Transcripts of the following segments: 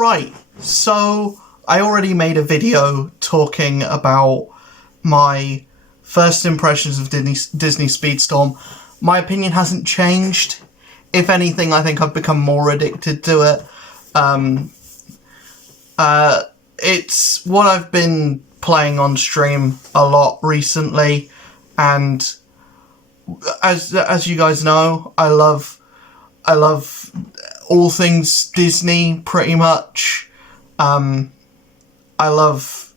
Right, so I already made a video talking about my first impressions of Disney Speedstorm. My opinion hasn't changed. If anything, I think I've become more addicted to it. It's what I've been playing on stream a lot recently, and as you guys know, I love all things Disney, pretty much. I love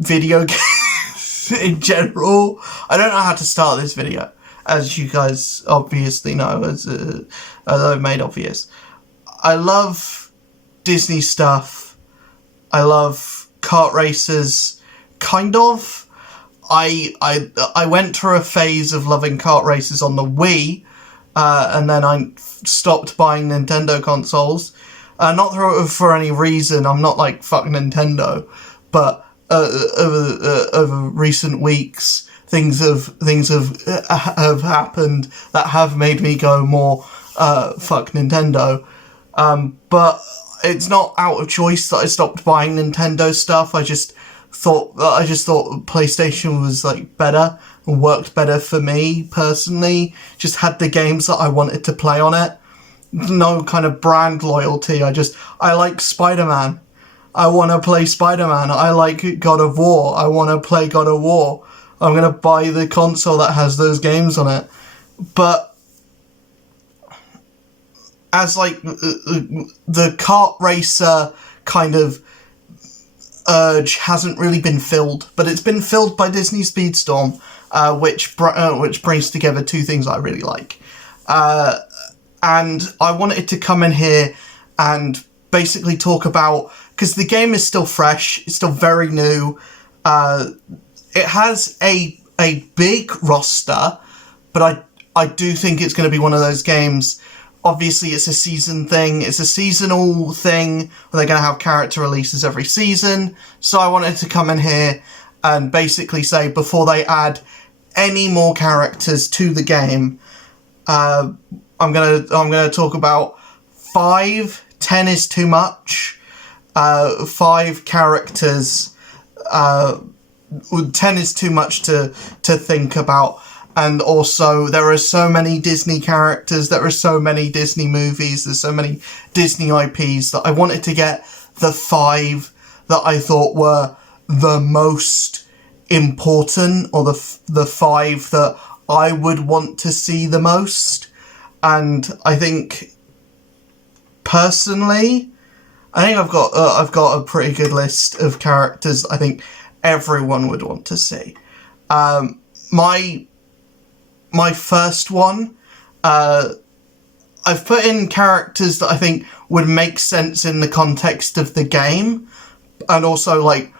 video games in general. I don't know how to start this video, as you guys obviously know, as I've made obvious. I love Disney stuff. I love kart races, kind of. I went through a phase of loving kart races on the Wii, and then I stopped buying Nintendo consoles. Not for any reason. I'm not like, fuck Nintendo, but over recent weeks, things have happened that have made me go more fuck Nintendo. But it's not out of choice that I stopped buying Nintendo stuff. I just thought PlayStation was like better and worked better for me personally. Just had the games that I wanted to play on it. No kind of brand loyalty. I like Spider-Man. I want to play Spider-Man. I like God of War. I want to play God of War. I'm going to buy the console that has those games on it. But as like the kart racer kind of urge hasn't really been filled, but it's been filled by Disney Speedstorm, which brings together two things I really like. And I wanted to come in here and basically talk about, because the game is still fresh, it's still very new. It has a big roster, but I do think it's going to be one of those games. Obviously, it's a season thing. It's a seasonal thing where they're going to have character releases every season. So I wanted to come in here and basically say, before they add any more characters to the game, I'm gonna talk about 5. 10 is too much. 5 characters. 10 is too much to think about. And also, there are so many Disney characters, there are so many Disney movies, there's so many Disney IPs that I wanted to get the 5 that I thought were the most important, or the 5 that I would want to see the most. And I think, personally, I've got a pretty good list of characters I think everyone would want to see. My first one, I've put in characters that I think would make sense in the context of the game, and also like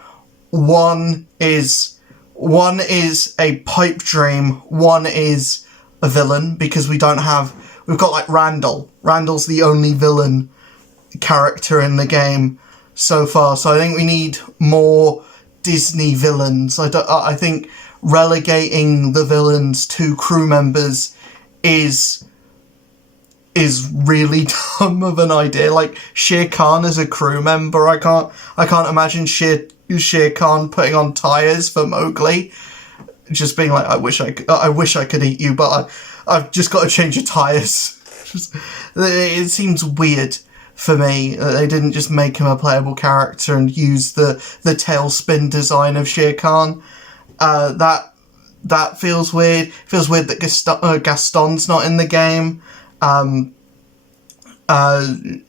one is a pipe dream, one is a villain, because we've got like Randall. Randall's the only villain character in the game so far, so I think we need more Disney villains. I think relegating the villains to crew members is really dumb of an idea. Like Shere Khan as a crew member, I can't imagine Shere Khan putting on tires for Mowgli, just being like, I wish I could eat you, but I've just got to change your tires. It seems weird for me that they didn't just make him a playable character and use the tailspin design of Shere Khan. That feels weird. It feels weird that Gaston's not in the game.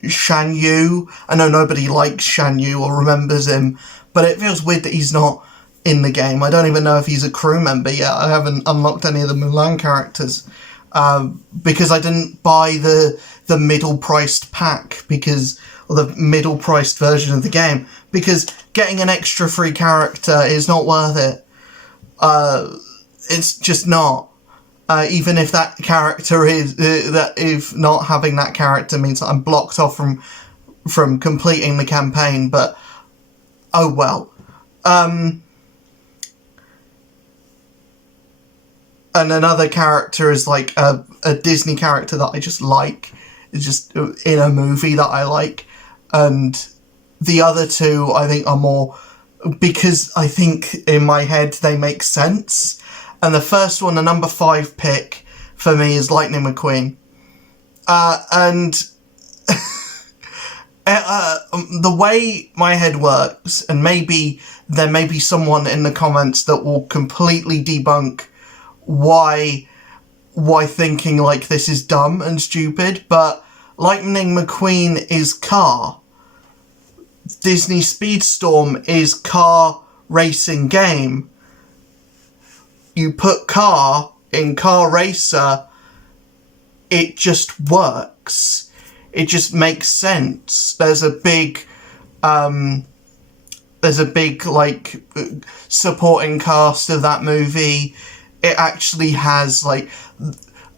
Shan Yu, I know nobody likes Shan Yu or remembers him, but it feels weird that he's not in the game. I don't even know if he's a crew member yet. I haven't unlocked any of the Mulan characters, because I didn't buy the middle-priced pack, or the middle-priced version of the game, because getting an extra free character is not worth it. It's just not. Even if that character is, if not having that character means that I'm blocked off from completing the campaign, but oh well. And another character is like a Disney character that I just like. It's just in a movie that I like. and the other two I think are more because I think in my head they make sense. And the first one, the number 5 pick for me, is Lightning McQueen. And the way my head works, and maybe there may be someone in the comments that will completely debunk why thinking like this is dumb and stupid, but Lightning McQueen is car. Disney Speedstorm is car racing game. You put car in car racer, it just works. It just makes sense. There's a big like supporting cast of that movie. It actually has like,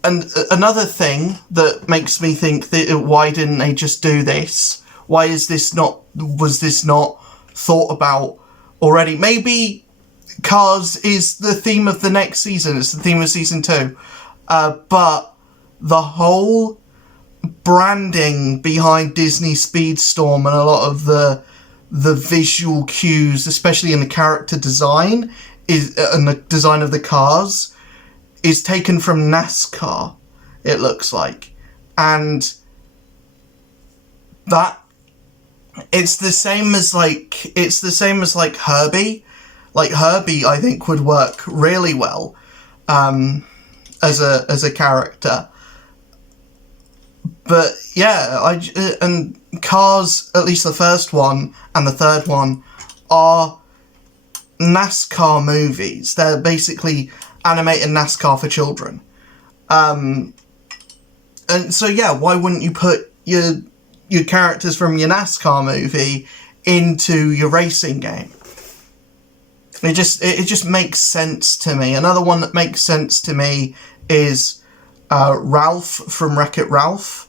and another thing that makes me think that why didn't they just do this? Why was this not thought about already? Maybe Cars is the theme of the next season. It's the theme of season 2. But the whole branding behind Disney Speedstorm and a lot of the visual cues, especially in the character design, and the design of the cars, is taken from NASCAR, it looks like. And that it's the same as Herbie. Like Herbie, I think, would work really well as a character. But yeah, and Cars, at least the first one and the third one, are NASCAR movies. They're basically animated NASCAR for children. And so yeah, why wouldn't you put your characters from your NASCAR movie into your racing game? It just makes sense to me. Another one that makes sense to me is Ralph from Wreck-It Ralph.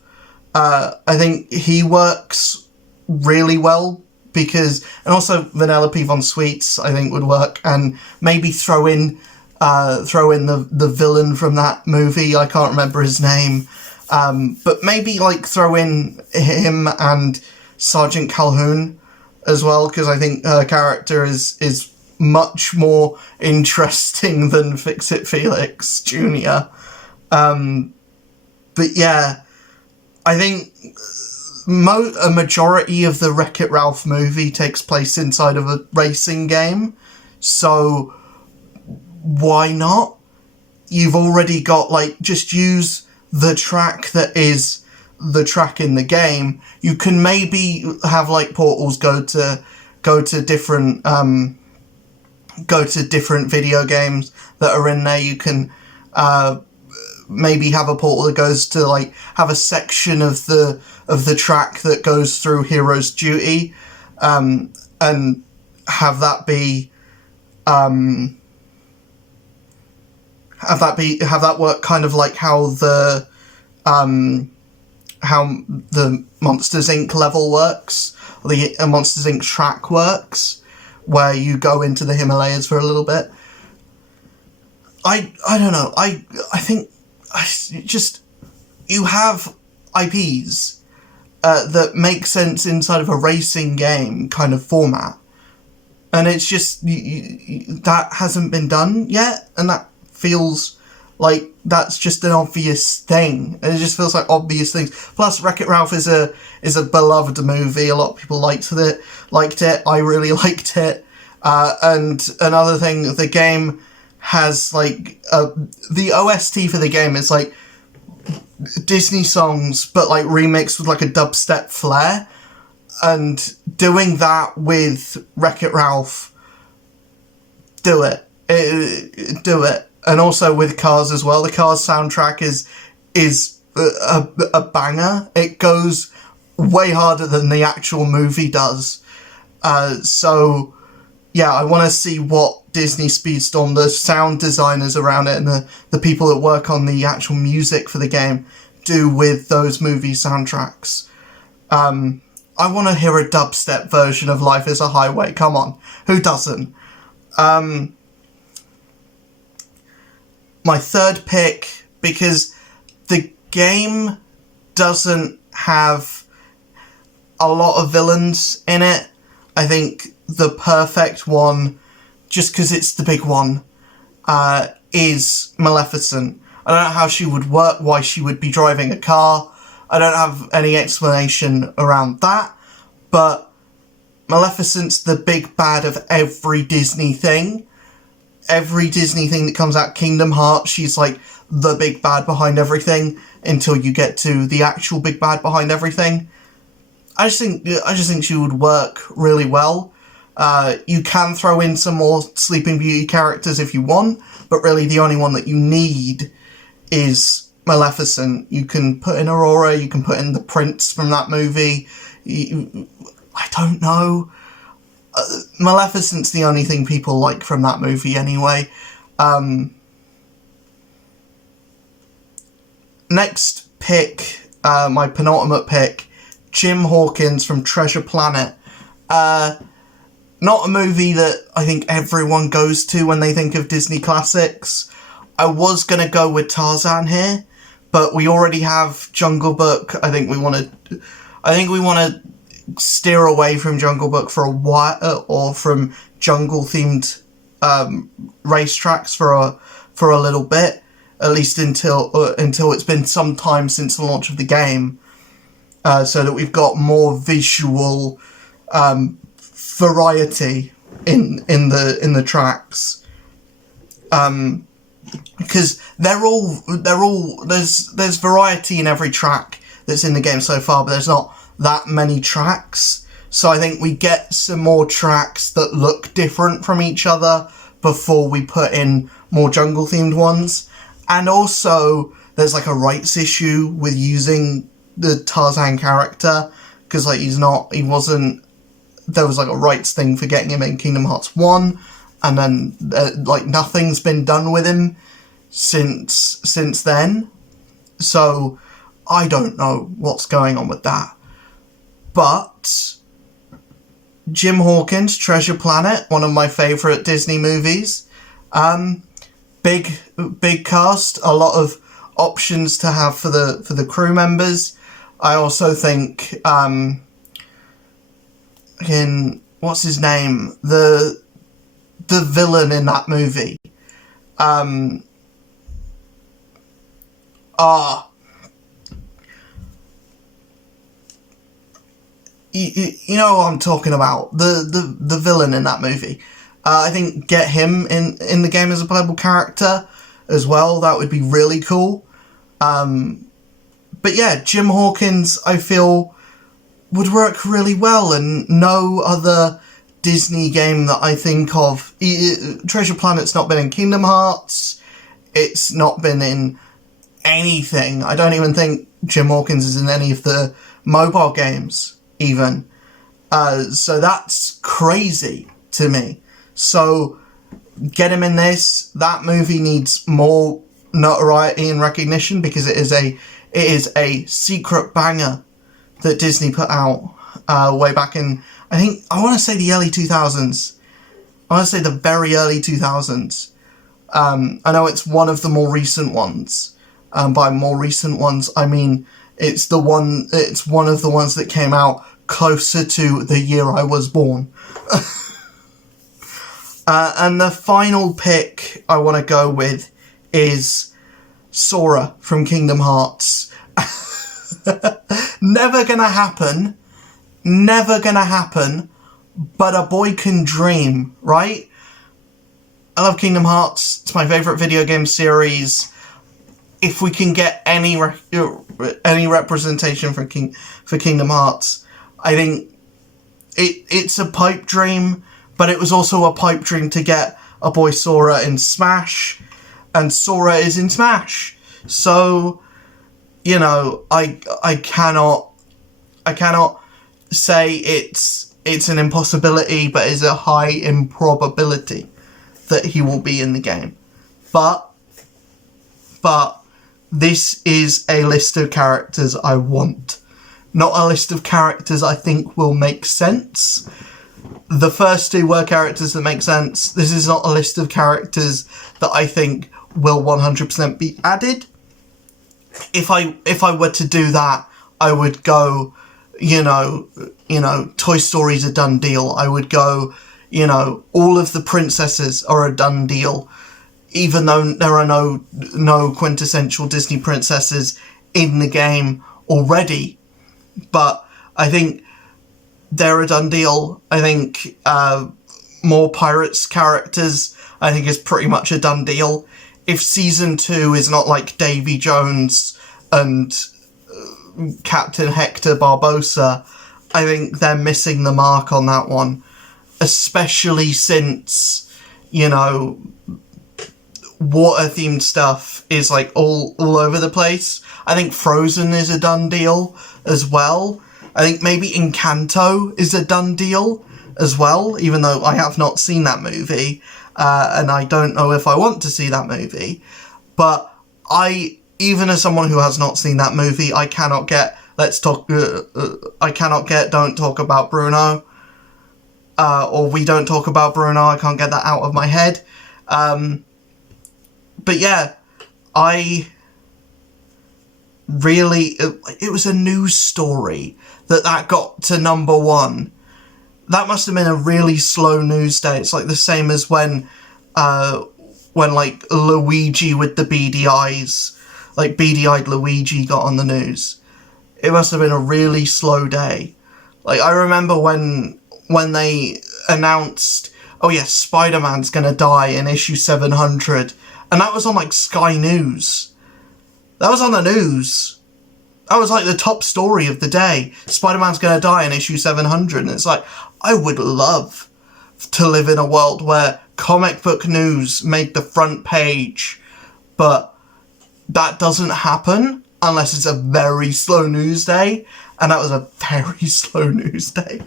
I think he works really well because, and also Vanellope von Sweets I think would work, and maybe throw in the villain from that movie. I can't remember his name, but maybe like throw in him and Sergeant Calhoun as well, because I think her character is much more interesting than Fix-It Felix Jr. But yeah, I think a majority of the Wreck-It Ralph movie takes place inside of a racing game, so why not? You've already got, like, just use the track that is the track in the game. You can maybe have, like, portals go to different video games that are in there. You can maybe have a portal that goes to, like, have a section of the track that goes through Hero's Duty, and have that work kind of like how the Monsters Inc. level works, or the Monsters Inc. track works, where you go into the Himalayas for a little bit. I don't know. I think you have IPs that make sense inside of a racing game kind of format, and it's just that hasn't been done yet, and that feels like that's just an obvious thing. It just feels like obvious things. Plus, Wreck-It Ralph is a beloved movie. A lot of people liked it. I really liked it. And another thing, the game has like the OST for the game is like Disney songs, but like remixed with like a dubstep flair. And doing that with Wreck-It Ralph, do it. Do it. And also with Cars as well. The Cars soundtrack is a banger. It goes way harder than the actual movie does. So yeah, I want to see what Disney Speedstorm, the sound designers around it, and the people that work on the actual music for the game do with those movie soundtracks. I want to hear a dubstep version of Life is a Highway. Come on, who doesn't? My third pick, because the game doesn't have... a lot of villains in it. I think the perfect one, just because it's the big one, is Maleficent. I don't know how she would work, why she would be driving a car. I don't have any explanation around that, but Maleficent's the big bad of every Disney thing. Every Disney thing that comes out, Kingdom Hearts, she's like the big bad behind everything until you get to the actual big bad behind everything. I just think she would work really well. You can throw in some more Sleeping Beauty characters if you want, but really the only one that you need is Maleficent. You can put in Aurora, you can put in the prince from that movie. I don't know. Maleficent's the only thing people like from that movie anyway. Next pick, my penultimate pick, Jim Hawkins from Treasure Planet. Not a movie that I think everyone goes to when they think of Disney classics. I was going to go with Tarzan here, but we already have Jungle Book. I think we want to steer away from Jungle Book for a while, or from jungle-themed racetracks for a little bit, at least until it's been some time since the launch of the game, so that we've got more visual variety in the tracks, because there's variety in every track that's in the game so far, but there's not that many tracks. So I think we get some more tracks that look different from each other before we put in more jungle themed ones. And also there's like a rights issue with using the Tarzan character, because like there was like a rights thing for getting him in Kingdom Hearts 1, and then like nothing's been done with him since then. So I don't know what's going on with that. But Jim Hawkins, Treasure Planet, one of my favourite Disney movies. Big cast, a lot of options to have for the crew members. I also think in what's his name, the villain in that movie. You know what I'm talking about. The villain in that movie. I think get him in the game as a playable character as well. That would be really cool. But yeah, Jim Hawkins, I feel, would work really well, and no other Disney game that I think of. Treasure Planet's not been in Kingdom Hearts. It's not been in anything. I don't even think Jim Hawkins is in any of the mobile games, even. So that's crazy to me. So get him in this. That movie needs more notoriety and recognition, because it is a secret banger that Disney put out way back in, I want to say the early 2000s. I want to say the very early 2000s. I know it's one of the more recent ones. By more recent ones, I mean it's one of the ones that came out closer to the year I was born. And the final pick I want to go with is Sora from Kingdom Hearts. Never gonna happen, but a boy can dream, right? I love Kingdom Hearts. It's my favourite video game series. If we can get any representation for Kingdom Hearts, I think it's a pipe dream, but it was also a pipe dream to get a boy Sora in Smash, and Sora is in Smash. So, you know, I cannot say it's an impossibility, but it's a high improbability that he will be in the game. But this is a list of characters I want, not a list of characters I think will make sense. The first two were characters that make sense. This is not a list of characters that I think will 100% be added. If I were to do that, I would go Toy Story's a done deal. I would go, all of the princesses are a done deal, even though there are no quintessential Disney princesses in the game already. But I think they're a done deal. I think more Pirates characters, I think, is pretty much a done deal. If Season 2 is not like Davy Jones and Captain Hector Barbossa, I think they're missing the mark on that one. Especially since, water-themed stuff is like all over the place. I think Frozen is a done deal as well. I think maybe Encanto is a done deal as well, even though I have not seen that movie, and I don't know if I want to see that movie. But even as someone who has not seen that movie, I cannot get Don't Talk About Bruno, or We Don't Talk About Bruno. I can't get that out of my head. But yeah, it was a news story that got to number 1. That must have been a really slow news day. It's like the same as when like Luigi with the beady eyes, like beady-eyed Luigi got on the news. It must have been a really slow day. Like, I remember when they announced, oh yes, Spider-Man's gonna die in issue 700, and that was on like Sky News. That was on the news. That was like the top story of the day. Spider-Man's gonna die in issue 700, and it's like, I would love to live in a world where comic book news made the front page, but that doesn't happen unless it's a very slow news day, and that was a very slow news day.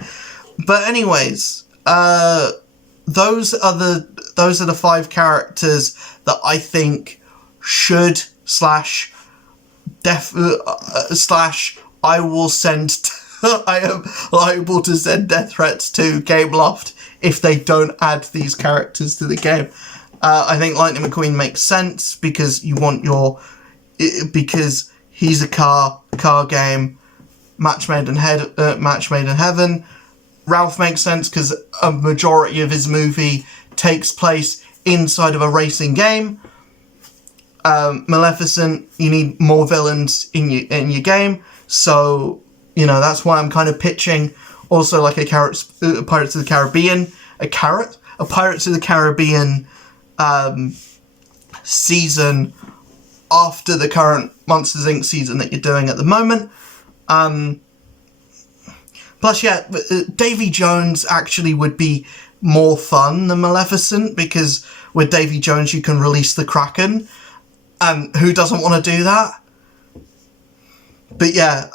But anyways, those are the 5 characters that I think should I will send. I am liable to send death threats to Gameloft if they don't add these characters to the game. I think Lightning McQueen makes sense because because he's a car game, match made in heaven. Ralph makes sense because a majority of his movie takes place inside of a racing game. Maleficent, you need more villains in your game, so that's why I'm kind of pitching also like a Pirates of the Caribbean, a Pirates of the Caribbean season after the current Monsters Inc. season that you're doing at the moment. Plus, yeah, Davy Jones actually would be more fun than Maleficent, because with Davy Jones you can release the Kraken, and who doesn't want to do that? But yeah,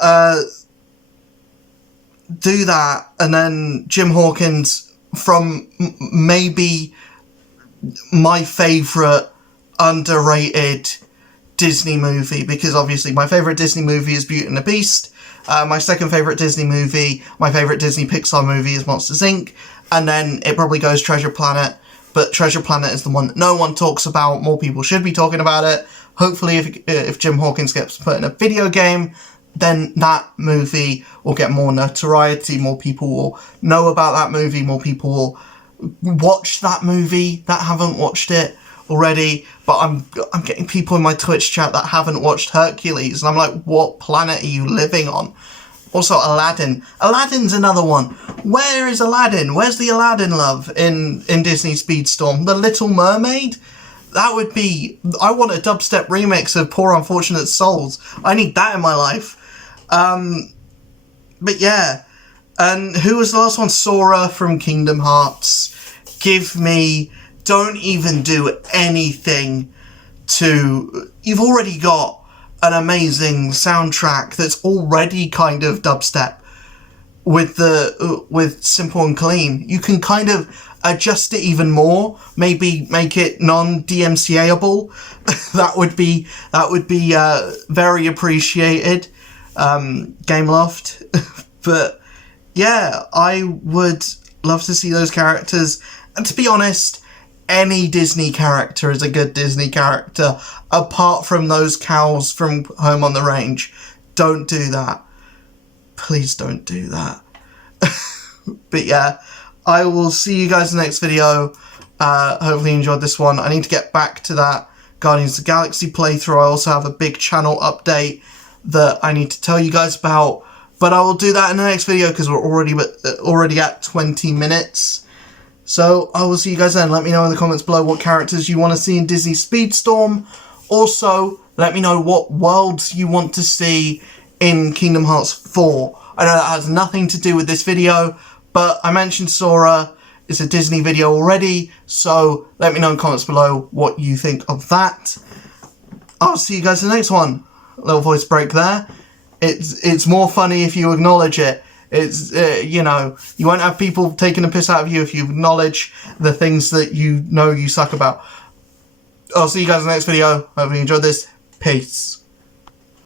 do that, and then Jim Hawkins from maybe my favourite underrated Disney movie, because obviously my favourite Disney movie is Beauty and the Beast. My second favourite Disney movie, my favourite Disney Pixar movie is Monsters Inc. And then it probably goes Treasure Planet, but Treasure Planet is the one that no one talks about. More people should be talking about it. Hopefully if Jim Hawkins gets put in a video game, then that movie will get more notoriety, more people will know about that movie, more people will watch that movie that haven't watched it already. But I'm getting people in my Twitch chat that haven't watched Hercules, and I'm like, what planet are you living on? Also, Aladdin. Aladdin's another one. Where is Aladdin? Where's the Aladdin love in Disney Speedstorm? The Little Mermaid? That would be... I want a dubstep remix of Poor Unfortunate Souls. I need that in my life. But yeah. And who was the last one? Sora from Kingdom Hearts. Give me... Don't even do anything to... You've already got an amazing soundtrack that's already kind of dubstep with Simple and Clean. You can kind of adjust it even more, maybe make it non-DMCA-able. that would be very appreciated, Gameloft. But yeah, I would love to see those characters, and to be honest, any Disney character is a good Disney character, apart from those cows from Home on the Range. Don't do that. Please don't do that. But yeah, I will see you guys in the next video. Hopefully you enjoyed this one. I need to get back to that Guardians of the Galaxy playthrough. I also have a big channel update that I need to tell you guys about. But I will do that in the next video because we're already at 20 minutes. So I will see you guys then. Let me know in the comments below what characters you want to see in Disney Speedstorm. Also, let me know what worlds you want to see in Kingdom Hearts 4. I know that has nothing to do with this video, but I mentioned Sora. It's a Disney video already, so let me know in the comments below what you think of that. I'll see you guys in the next one. Little voice break there. It's more funny if you acknowledge it. It's, you know, you won't have people taking a piss out of you if you acknowledge the things that you know you suck about. I'll see you guys in the next video. Hope you enjoyed this. Peace.